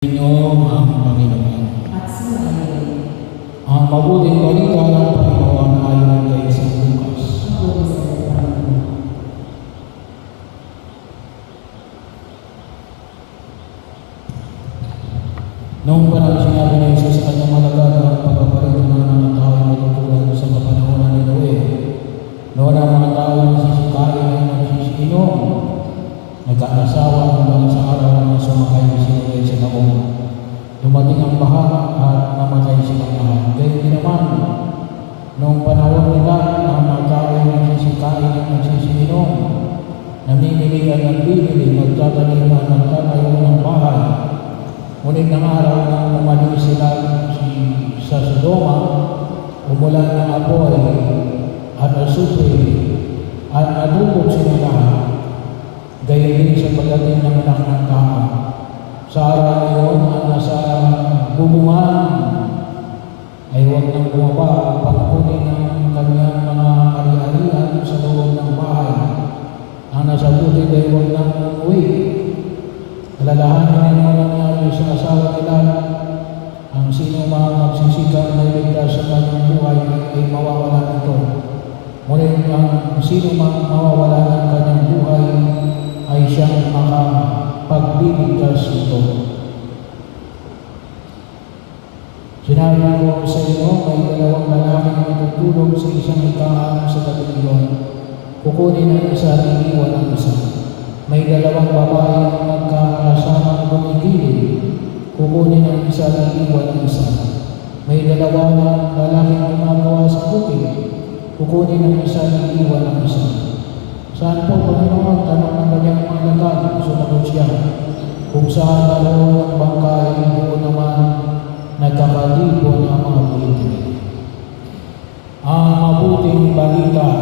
Inyo ang Panginoon. At sumayon. Ang mabuting balita ng Panginoon ayon kay San Lucas. Puri sa Panginoon. Noong panahon sinabi ni Jesus sa kanyang malagad ang pagpaparito ng mga tao ay matutulad sa kapanahonan ni Noe. Noon ang mga tao ay nagsisikain at nagsisiinom. Nagkaasawa hanggang sa araw na sumakay si Noe sa taong. Dumating ang baha at namatay silang lahat. Gayun din naman, noong panahon nila, ang mga tao ay nagsisikain at nagsisiinom. Namimili at nagbibili, nagtatanim at nagtatayo ng bahay. Ngunit ng araw na umalis sila sa Sodoma, umulan ng apoy at asupre at natupok sila lahat. Gayon din sa pagdating ng anak ng tao. Sa araw na yun, ang nasa bubungan ay huwag nang bumaba upang kunin ang kanyang mga ari-arian sa loob ng bahay. Ang nasa bukid ay huwag nang umuwi. Alalahanin ninyo nangyari sa asawa nila. Ang sino mga magsisikap na iligtas sa kanyang buhay ay mawawala nito. Ngunit ang sino mga mawawala ng kanyang buhay ay siyang makapagbiligtas ito. Sinabi ko sa inyo, may dalawang lalaking matutulog sa isang higaan sa gabi iyon. Kukunin ang isa at iiwan ang isa. May dalawang babae na magkakasamang bumigilid. Kukunin ang isa at iiwan ang isa. May dalawang lalaking gumagawa sa bukid. Kukunin ang isa at iiwan ang isa. Saan po, Panginoon? Tanong ng kanyang mga lagat. Sumagot siya. Kung saan naroon ang bangkay, doon naman nagkakatipon ang mga buhay. Ang mabuting balita